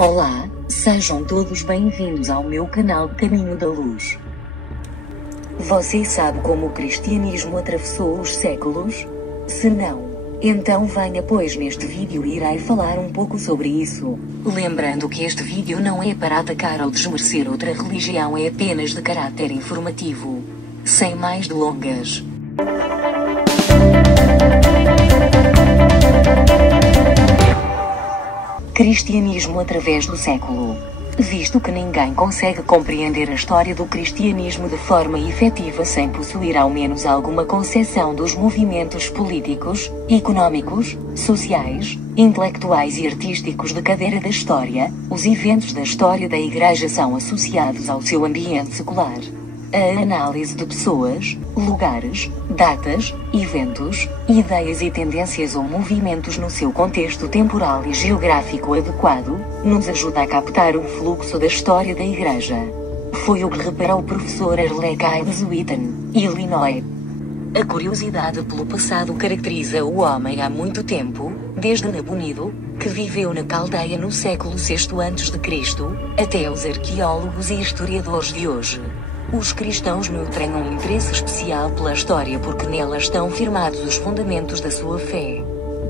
Olá, sejam todos bem-vindos ao meu canal Caminho da Luz. Você sabe como o cristianismo atravessou os séculos? Se não, então venha, pois neste vídeo irei falar um pouco sobre isso. Lembrando que este vídeo não é para atacar ou desmerecer outra religião, é apenas de caráter informativo. Sem mais delongas. Cristianismo através do século. Visto que ninguém consegue compreender a história do cristianismo de forma efetiva sem possuir ao menos alguma concepção dos movimentos políticos, económicos, sociais, intelectuais e artísticos de cadeira da história, os eventos da história da Igreja são associados ao seu ambiente secular. A análise de pessoas, lugares, datas, eventos, ideias e tendências ou movimentos no seu contexto temporal e geográfico adequado, nos ajuda a captar o fluxo da história da Igreja. Foi o que reparou o professor Arlek Ives Witten, Illinois. A curiosidade pelo passado caracteriza o homem há muito tempo, desde Nabonido, que viveu na Caldeia no século VI a.C., até os arqueólogos e historiadores de hoje. Os cristãos nutrem um interesse especial pela história porque nela estão firmados os fundamentos da sua fé.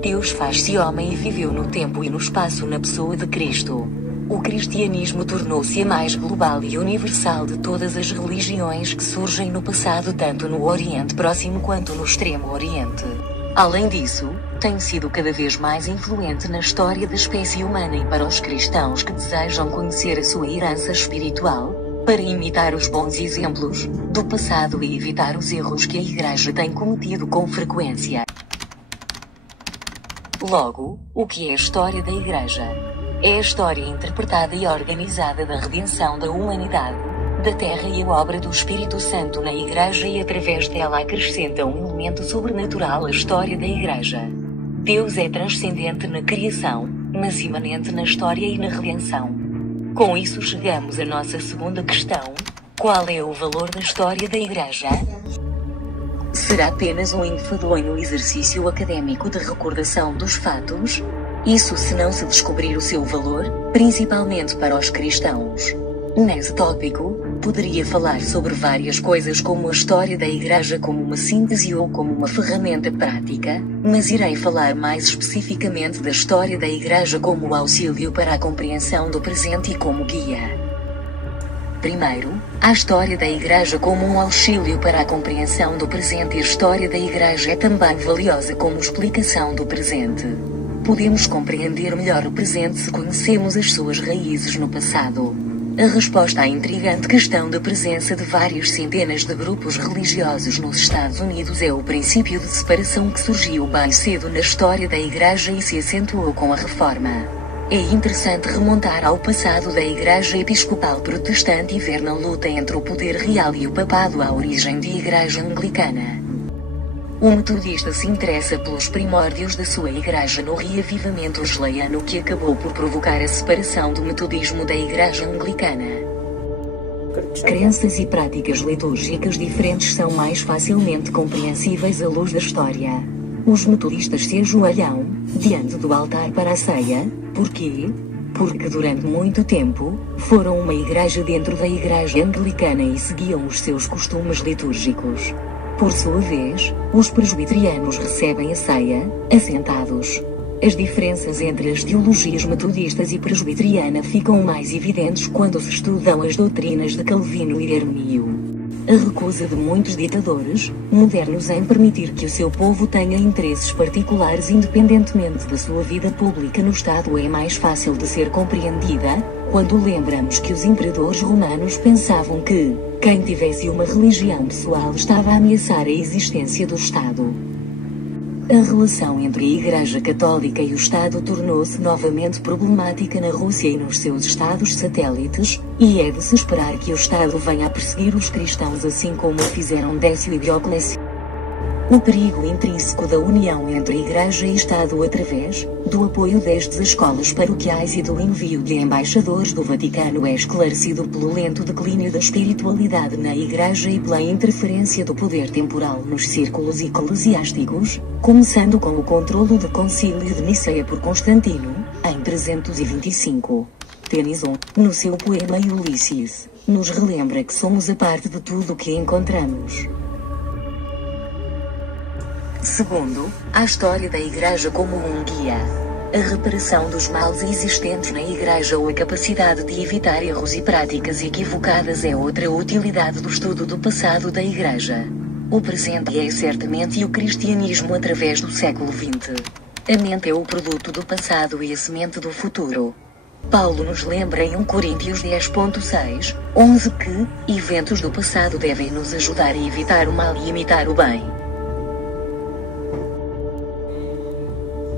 Deus faz-se homem e viveu no tempo e no espaço na pessoa de Cristo. O cristianismo tornou-se a mais global e universal de todas as religiões que surgem no passado, tanto no Oriente Próximo quanto no Extremo Oriente. Além disso, tem sido cada vez mais influente na história da espécie humana e para os cristãos que desejam conhecer a sua herança espiritual, para imitar os bons exemplos do passado e evitar os erros que a Igreja tem cometido com frequência. Logo, o que é a história da Igreja? É a história interpretada e organizada da redenção da humanidade, da Terra e a obra do Espírito Santo na Igreja, e através dela acrescenta um elemento sobrenatural à história da Igreja. Deus é transcendente na criação, mas imanente na história e na redenção. Com isso chegamos à nossa segunda questão: qual é o valor da história da Igreja? Será apenas um enfadonho exercício académico de recordação dos fatos? Isso se não se descobrir o seu valor, principalmente para os cristãos. Nesse tópico, poderia falar sobre várias coisas como a história da Igreja como uma síntese ou como uma ferramenta prática, mas irei falar mais especificamente da história da Igreja como auxílio para a compreensão do presente e como guia. Primeiro, a história da Igreja como um auxílio para a compreensão do presente, e a história da Igreja é também valiosa como explicação do presente. Podemos compreender melhor o presente se conhecemos as suas raízes no passado. A resposta à intrigante questão da presença de várias centenas de grupos religiosos nos Estados Unidos é o princípio de separação que surgiu bem cedo na história da Igreja e se acentuou com a Reforma. É interessante remontar ao passado da Igreja Episcopal Protestante e ver na luta entre o poder real e o papado a origem da Igreja Anglicana. O metodista se interessa pelos primórdios da sua Igreja no reavivamento wesleyano, que acabou por provocar a separação do metodismo da Igreja Anglicana. Crenças e práticas litúrgicas diferentes são mais facilmente compreensíveis à luz da história. Os metodistas se ajoelham diante do altar para a ceia. Por quê? Porque durante muito tempo, foram uma igreja dentro da Igreja Anglicana e seguiam os seus costumes litúrgicos. Por sua vez, os presbiterianos recebem a ceia, assentados. As diferenças entre as teologias metodistas e presbiteriana ficam mais evidentes quando se estudam as doutrinas de Calvino e Arminio. A recusa de muitos ditadores modernos em permitir que o seu povo tenha interesses particulares independentemente da sua vida pública no Estado é mais fácil de ser compreendida, quando lembramos que os imperadores romanos pensavam que quem tivesse uma religião pessoal estava a ameaçar a existência do Estado. A relação entre a Igreja Católica e o Estado tornou-se novamente problemática na Rússia e nos seus estados satélites, e é de se esperar que o Estado venha a perseguir os cristãos assim como o fizeram Décio e Diocleciano. O perigo intrínseco da união entre Igreja e Estado através do apoio destas escolas paroquiais e do envio de embaixadores do Vaticano é esclarecido pelo lento declínio da espiritualidade na Igreja e pela interferência do poder temporal nos círculos eclesiásticos, começando com o controlo do Concílio de Niceia por Constantino, em 325. Tennyson, no seu poema Ulisses, nos relembra que somos a parte de tudo o que encontramos. Segundo, a história da Igreja como um guia. A reparação dos males existentes na Igreja ou a capacidade de evitar erros e práticas equivocadas é outra utilidade do estudo do passado da Igreja. O presente é certamente o cristianismo através do século XX. A mente é o produto do passado e a semente do futuro. Paulo nos lembra em 1 Coríntios 10.6, 11 que eventos do passado devem nos ajudar a evitar o mal e imitar o bem.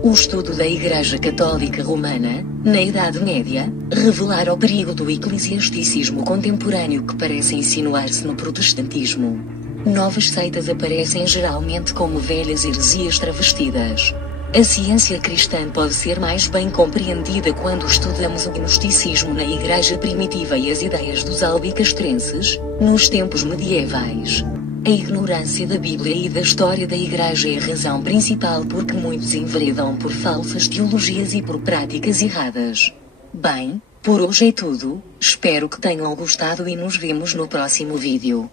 O estudo da Igreja Católica Romana, na Idade Média, revelara o perigo do eclesiasticismo contemporâneo que parece insinuar-se no protestantismo. Novas seitas aparecem geralmente como velhas heresias travestidas. A ciência cristã pode ser mais bem compreendida quando estudamos o gnosticismo na Igreja primitiva e as ideias dos albicastrenses, nos tempos medievais. A ignorância da Bíblia e da história da Igreja é a razão principal por que muitos enveredam por falsas teologias e por práticas erradas. Bem, por hoje é tudo, espero que tenham gostado e nos vemos no próximo vídeo.